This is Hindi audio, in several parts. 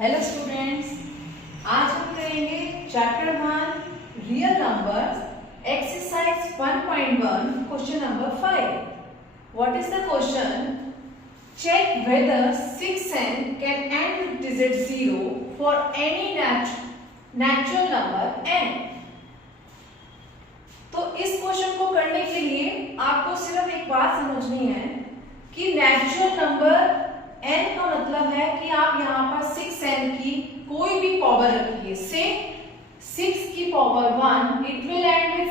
हेलो स्टूडेंट्स, आज हम करेंगे chapter 1 real numbers exercise 1.1 question number 5। What is the question? Check whether 6n can end with digit 0 for any natural number n। तो इस क्वेश्चन को करने के लिए आपको सिर्फ एक बात समझनी है कि नेचुरल नंबर n का मतलब है कि आप यहाँ पर 6n की कोई भी पावर रखिए। से 6 की power 1 it will end with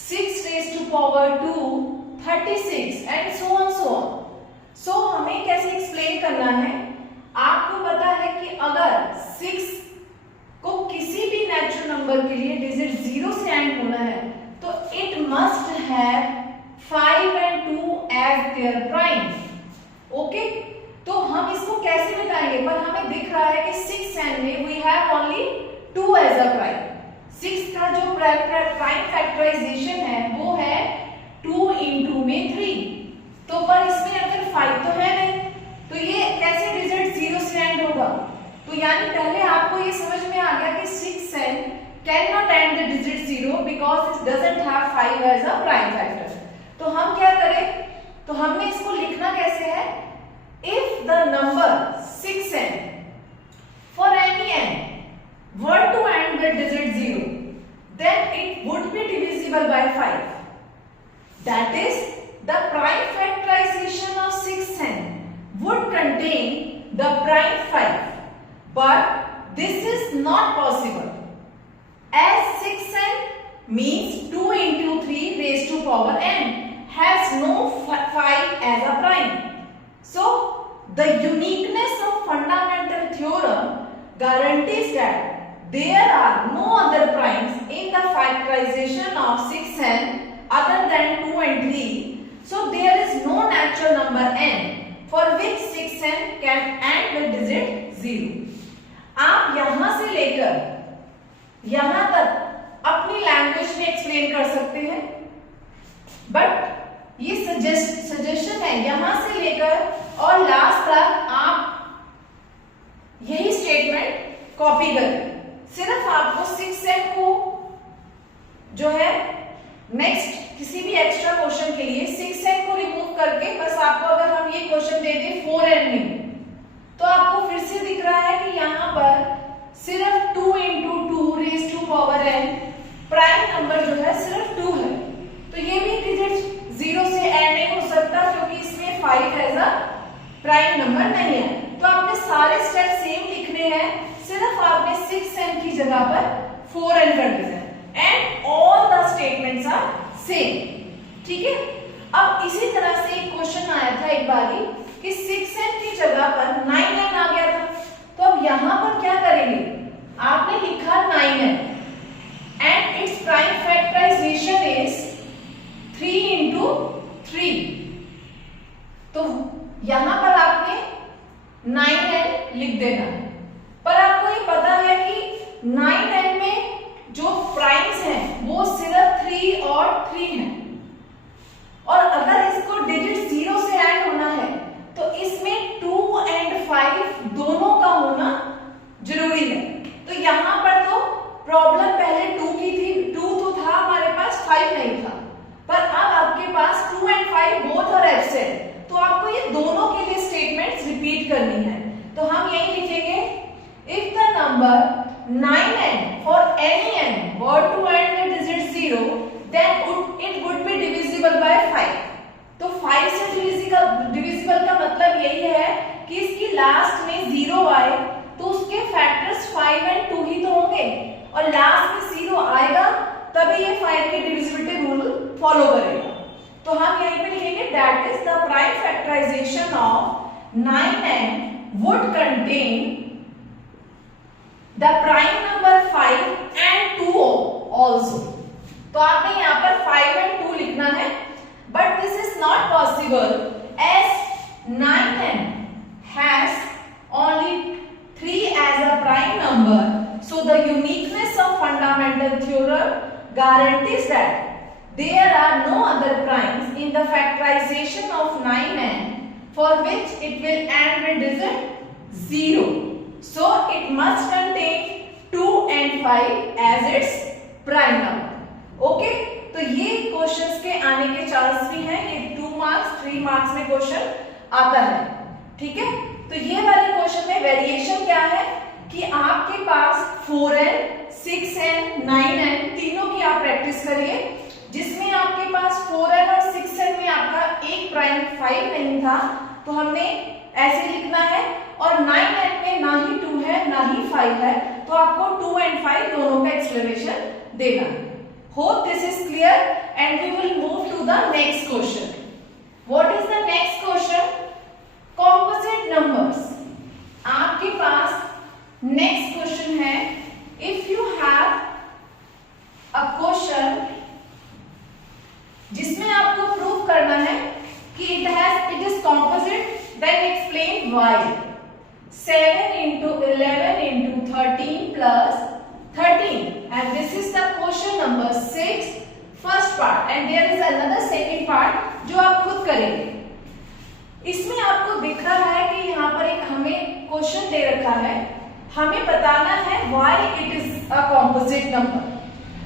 6 raise to power 2 36 and so on so on. So हमें कैसे एक्सप्लेन करना है? आपको पता है कि अगर 6 को किसी भी नेचुरल नंबर के लिए डिजिट 0 से एंड होना है तो it must have 5 and 2 as their prime. Okay, तो हम इसको कैसे बताएंगे? पर हमें दिख रहा है कि 6n में we have only 2 as a prime. 6 का जो प्राइम फैक्टराइजेशन है वो है 2 into में 3। तो पर इसमें अगर 5 तो है नहीं, तो ये कैसे डिजिट 0 से एंड होगा? तो यानी पहले आपको ये समझ में आ गया कि 6n can not end the digit 0 because it doesn't have 5 as a prime factor. तो हम क्या करें? तो हमने इसको लिखना कैसे है? If the number 6n for any n were to end with digit 0, then it would be divisible by 5. That is, the prime factorization of 6n would contain the prime 5. But this is not possible, as 6n means 2 into 3 raised to power n has no 5 as a prime. So, the uniqueness of fundamental theorem guarantees that there are no other primes in the factorization of 6n other than 2 and 3. So, there is no natural number n for which 6n can end with digit 0. आप यहां से लेकर यहां तक अपनी लैंग्वेज में एक्सप्लेन कर सकते हैं, बट ये सजेशन है यहां से लेकर और लास्ट तक आप यही स्टेटमेंट कॉपी करें। सिर्फ आपको 6n को जो है नेक्स्ट किसी भी एक्स्ट्रा क्वेश्चन के लिए 6n को रिमूव करके बस आपको अगर हम ये क्वेश्चन दे दें 4n में, तो आपको फिर से दिख रहा है कि यहाँ पर सिर्फ 2 into 2 raise to power n prime number जो है सिर्फ 2 है। तो ये भी डिजिट 0 से एंड नहीं हो सकता क्योंकि इसमें 5 एज अ प्राइम नंबर नहीं है। तो आपने सारे स्टेप सेम लिखने हैं, सिर्फ आपने 6n की जगह पर 4n कर देना है and all the statements are same. ठीक है, अब इसी तरह से एक क्वेश्चन आया था एक बारी कि 6n की जगह पर 9n आ गया था। तो अब यहां पर क्या करेंगे? आपने लिखा 9n and its prime factorization is 3 into 3। तो यहां पर आपने 9n लिख देना है, पर आपको ये पता है कि 9n में जो प्राइम्स हैं वो सिर्फ 3 और 3 हैं, और अगर इसको डिजिट 0 से एंड होना है तो इसमें 2 and 5 दोनों का होना जरूरी है। तो यहां पर तो प्रॉब्लम पहले 2 की थी, 2 तो था हमारे पास, 5 नहीं था, पर अब आपके पास 2 and 5 बोथ आर एब्सेंट, तो आपको ये दोनों के लिए स्टेटमेंट्स रिपीट करनी है। तो हम यही लिखेंगे, if the number 9n for any n were to end with digit 0, then it would be divisible by 5। तो 5 से डिविजिबल का मतलब यही है कि इसकी लास्ट में 0 आए तो उसके फैक्टर्स 5 and 2 ही तो होंगे, और लास्ट में 0 आएगा तभी ये 5 की डिविजिबिलिटी रूल फॉलो करेगा। तो हम यहीं पे लिखेंगे that is the prime factorization of 9n would contain the prime number 5 and 2 also. तो आपने यहाँ पर 5 and 2 लिखना है, but this is not possible as 9n has only 3 as a prime number. So the uniqueness of fundamental theorem guarantees that there are no other primes in the factorization of 9n for which it will end with digit 0. So it must contain 2 and 5 as its prime number. Okay? तो ये क्वेश्चंस के आने के चांस भी हैं, ये 2 मार्क्स 3 मार्क्स में क्वेश्चन आता है। ठीक है, तो ये वाले क्वेश्चन में वेरिएशन क्या है कि आपके पास 4n 6n 9n तीनों की आप प्रैक्टिस करिए, जिसमें आपके पास 4n और 6n में आपका एक प्राइम 5 नहीं था तो हमने ऐसे लिखना है, और 9n में ना ही 2 है ना ही 5 है, तो आपको 2 and 5 दोनों का एक्सप्लेनेशन देना है। Hope this is clear and we will move to the next question. What is the next question? Composite numbers. आपके पास next question है, if you have a question जिसमें आपको प्रूव करना है कि it is composite, then explain why. 7 into 11 into 13 plus 13, and this is the question number 6 first part, and there is another second part जो आप खुद करेंगे। इसमें आपको दिख रहा है कि यहाँ पर एक हमें क्वेश्चन दे रखा है, हमें बताना है why it is a composite number।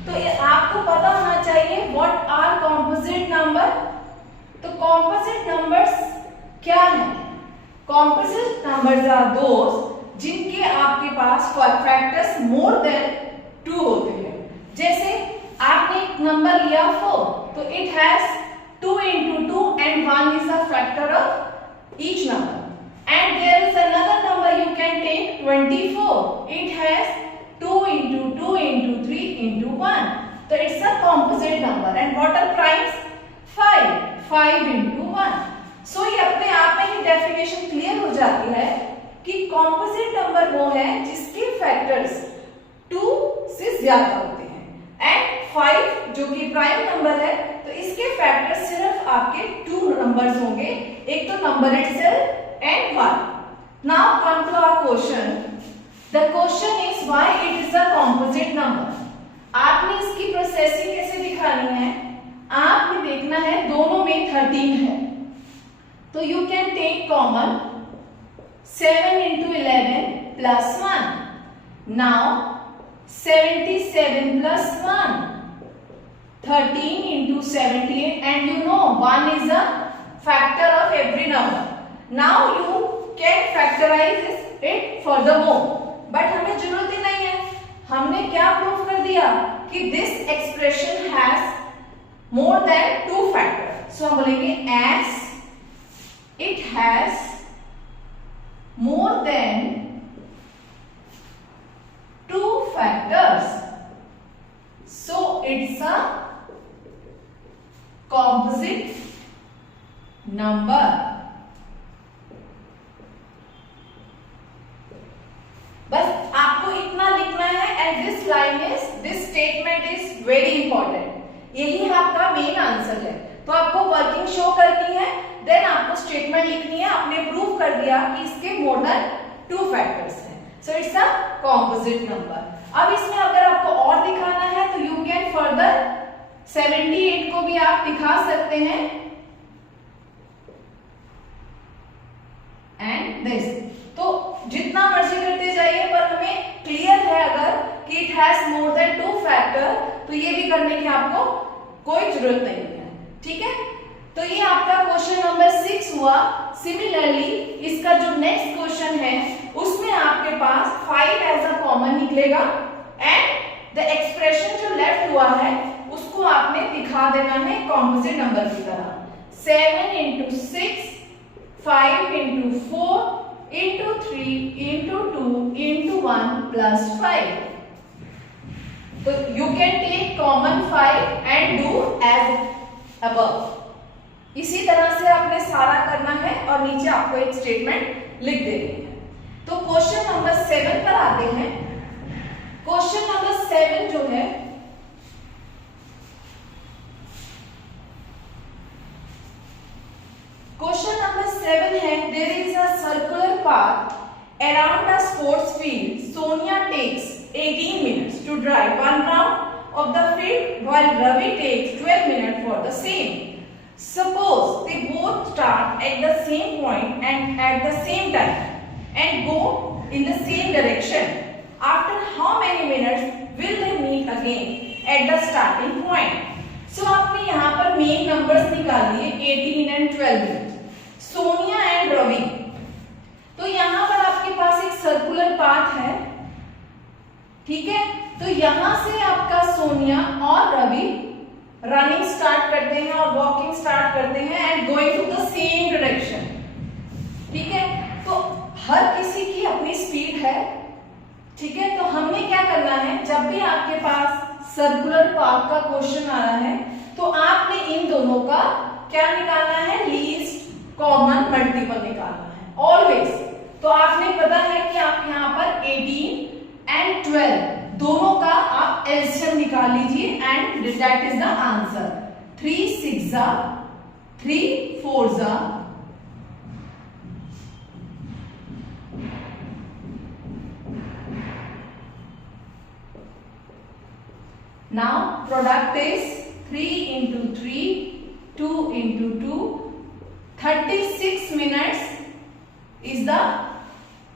तो ये आपको पता होना चाहिए what are composite number। तो composite numbers क्या है? Composite numbers are those जिनके आपके पास फैक्टर्स मोर देन 2 होते हैं। जैसे आपने एक नंबर लिया 4, तो it has 2 into 2 and 1 is the factor of each number, and there is another number you can take 24, it has 2 into 2 into 3 into 1, so it's a composite number। and what are primes? 5 into 1। so ये अपने आप में ही डेफिनेशन क्लियर हो जाती है कि कॉम्पोजिट नंबर वो है जिसके फैक्टर्स 2 से ज्यादा होते हैं, एंड 5 जो कि प्राइम नंबर है तो इसके फैक्टर्स सिर्फ आपके 2 नंबर्स होंगे, एक तो number itself and 1। Now come to our question. The question is why it is a composite number. आपने इसकी प्रोसेसिंग कैसे दिखानी है? आपने देखना है दोनों में 13 है, तो you can take common 7 into 11 plus 1. Now 77 plus 1. 13 into 78, and you know 1 is a factor of every number. Now you can factorize it furthermore. But हमें जरूरत ही नहीं है, हमने क्या प्रूव कर दिया कि this expression has more than 2 factors. So हम बोलेंगे as it has more than 2 factors, so it's a composite number। बस आपको इतना लिखना है, and this line is, this statement is very important, यही आपका मेन आंसर है। तो आपको वर्किंग शो करनी है, देन आपको स्टेटमेंट लिखनी है, आपने प्रूव कर दिया कि इसके मोर देन 2 फैक्टर्स हैं, so it's a composite number. अब इसमें अगर आपको और दिखाना है तो यू कैन फर्दर 78 को भी आप दिखा सकते हैं, एंड दिस। तो जितना मर्जी करते जाइए, पर हमें क्लियर है अगर कि it has more than 2 factor, तो ये भी करने की आपको कोई जरूरत नहीं है। ठीक है, तो ये आपका क्वेश्चन नंबर 6 हुआ। सिमिलरली इसका जो नेक्स्ट क्वेश्चन है उसमें आपके पास 5 एज अ कॉमन निकलेगा, एंड द एक्सप्रेशन जो लेफ्ट हुआ है उसको आपने दिखा देना है कॉम्पोजिट नंबर की तरह। 7 into 6, 5 into 4 into 3 into 2 into 1 plus 5। तो you can take common 5 and do as above। इसी तरह से आपने सारा करना है और नीचे आपको एक स्टेटमेंट लिख देनी है। तो क्वेश्चन नंबर 7 पर आते हैं। क्वेश्चन नंबर 7 जो है, क्वेश्चन नंबर 7 है, there is a circular path around a sports field. Sonia takes 18 minutes to drive 1 round of the field while Ravi takes 12 minutes for the same. Suppose they both start at the same point and at the same time and go in the same यहां से आपका सोनिया और रवि रनिंग स्टार्ट करते हैं और वॉकिंग स्टार्ट करते हैं and going to the same direction. ठीक है, तो हर किसी की अपनी स्पीड है। ठीक है, तो हमने क्या करना है, जब भी आपके पास सर्कुलर पाथ का क्वेश्चन आ रहा है तो आपने इन दोनों का क्या निकालना है, लीस्ट कॉमन मल्टीपल निकालना है ऑलवेज। तो आपने पता है कि आप यहाँ पर 18 एंड 12 दोनों का आप एलसीएम निकाल लीजिए and that is the answer. 3 6 जा 3 4 जा 'Now product is 3 into 3, 2 into 2, 36 minutes is the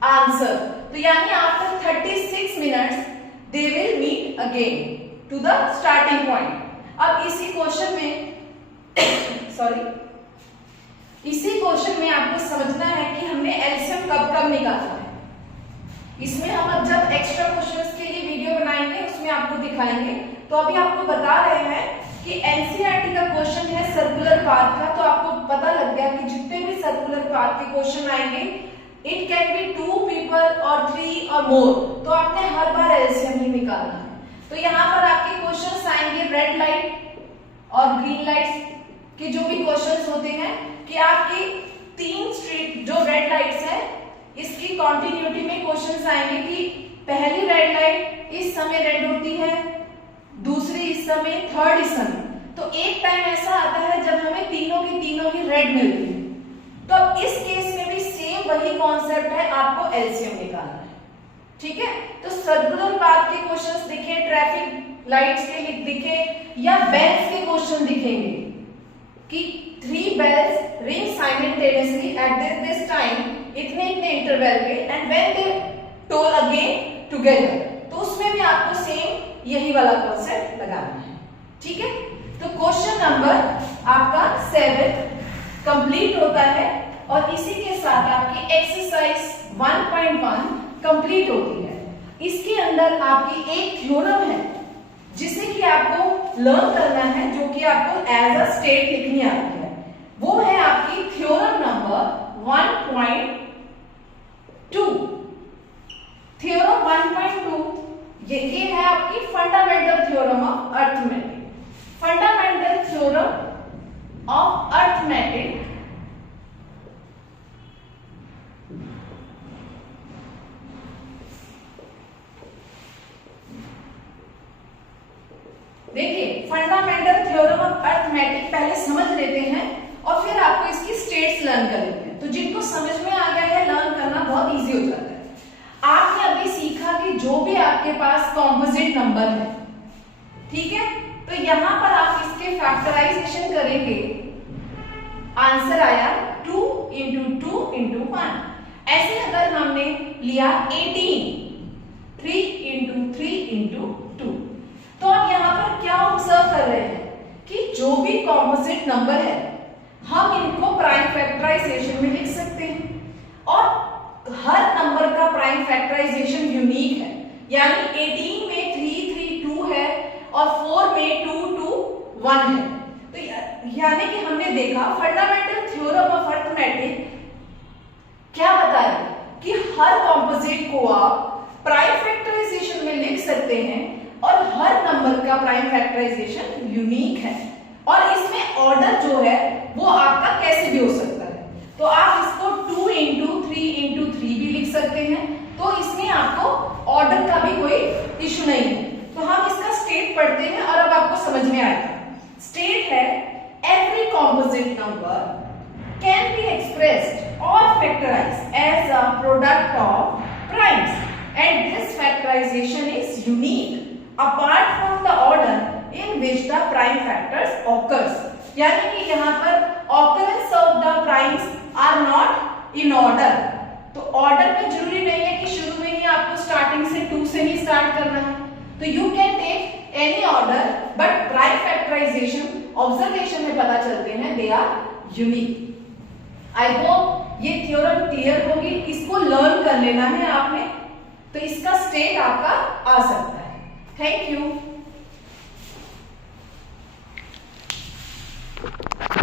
answer. तो यानी after 36 minutes they will meet again to the starting point. अब इसी क्वेश्चन में सॉरी इसी क्वेश्चन में आपको समझना है कि हमने एलसीएम कब कब निकाला है। इसमें हम अब जब एक्स्ट्रा क्वेश्चंस के लिए वीडियो बनाएंगे उसमें आपको दिखाएंगे। तो अभी आपको बता रहे हैं कि एनसीईआरटी का क्वेश्चन है सर्कुलर पाथ का, तो आपको पता लग गया कि जितने भी सर्कुलर पाथ के क्वेश्चन आएंगे इट कैन बी 2 पीपल और 3 और मोर, तो आपने हर बार एलसीएम ही निकालना है। तो यहाँ पर आपके क्वेश्चंस आएंगे रेड लाइट और ग्रीन लाइट्स के जो भी क्वेश्चंस होते हैं कि आपकी 3 स्ट्रीट जो रेड लाइट्स है इसकी कॉन्टिन्यूटी में क्वेश्चंस आएंगे कि पहली रेड लाइट इस समय रेड होती है, दूसरी इस समय, थर्ड इस समय। तो एक टाइम ऐसा आता है जब हमें तीनों की रेड मिलती है। तो अब इस केस में भी सेम वही कॉन्सेप्ट है, आपको एलसीएम निकालना है। ठीक है, तो सर्कुलर पाथ के क्वेश्चंस दिखे, ट्रैफिक लाइट्स के दिखे या बेल्स के क्वेश्चन दिखेंगे कि 3 bells ring simultaneously at this time इतने इंटरवल पे and when they toll again together, तो उसमें भी आपको सेम यही वाला कॉन्सेप्ट लगाना है। ठीक है, तो क्वेश्चन नंबर आपका 7 कंप्लीट होता है और इसी के साथ आपकी एक्सरसाइज 1.1 कंप्लीट होती है। इसके अंदर आपकी एक थ्योरम है जिसे कि आपको लर्न करना है, जो कि आपको एज अ स्टेट लिखनी आती है। वो है आपकी थ्योरम नंबर 1.2। थ्योरम 1.2 ये है आपकी fundamental theorem of arithmetic. Fundamental theorem of arithmetic देखिए, फंडामेंटल थ्योरम ऑफ अर्थमेटिक पहले समझ लेते हैं और फिर आपको इसकी स्टेट्स लर्न कर लेते हैं। तो जिनको समझ में आ गया है लर्न करना बहुत इजी हो जाता है। आपने अभी सीखा कि जो भी आपके पास कॉम्पोजिट नंबर है, ठीक है, तो यहां पर आप इसके फैक्टराइजेशन करेंगे, आंसर आया 2 into 2 into 1। ऐसे अगर हमने लिया 18 3 into 3 into 2, तो आप यहां पर क्या ऑब्जर्व कर रहे हैं कि जो भी कॉम्पोजिट नंबर है हम इनको प्राइम फैक्टराइजेशन में लिख सकते हैं और हर नंबर का प्राइम फैक्टराइजेशन यूनिक है। यानी 18 में 3 3 2 है और 4 में 2 2 1 है। तो यानी कि हमने देखा फंडामेंटल थ्योरम ऑफ अर्थमेटिक क्या बताया कि हर कॉम्पोजिट को आप प्राइम फैक्टराइजेशन में लिख सकते हैं और हर नंबर का प्राइम फैक्टराइजेशन यूनिक है और इसमें ऑर्डर जो है वो आपका कैसे भी हो सकता है। तो आप इसको 2 into 3 into 3 भी लिख सकते हैं, तो इसमें आपको ऑर्डर का भी कोई इश्यू नहीं है। तो हम इसका स्टेट पढ़ते हैं और अब आपको समझ में आएगा। स्टेट है every composite number can be expressed और factorized as a product of primes and this factorization is unique apart from the order in which the prime factors occurs। यानी कि यहाँ पर occurrence of the primes are not in order। तो ऑर्डर में जरूरी नहीं है कि शुरू में ही आपको स्टार्टिंग से 2 से ही स्टार्ट करना है। तो you can take any order but prime factorization observation में पता चलते हैं they are unique. I hope ये थ्योरम क्लियर होगी, इसको लर्न कर लेना है आपने, तो इसका स्टेट आपका आ सकता है। Thank you.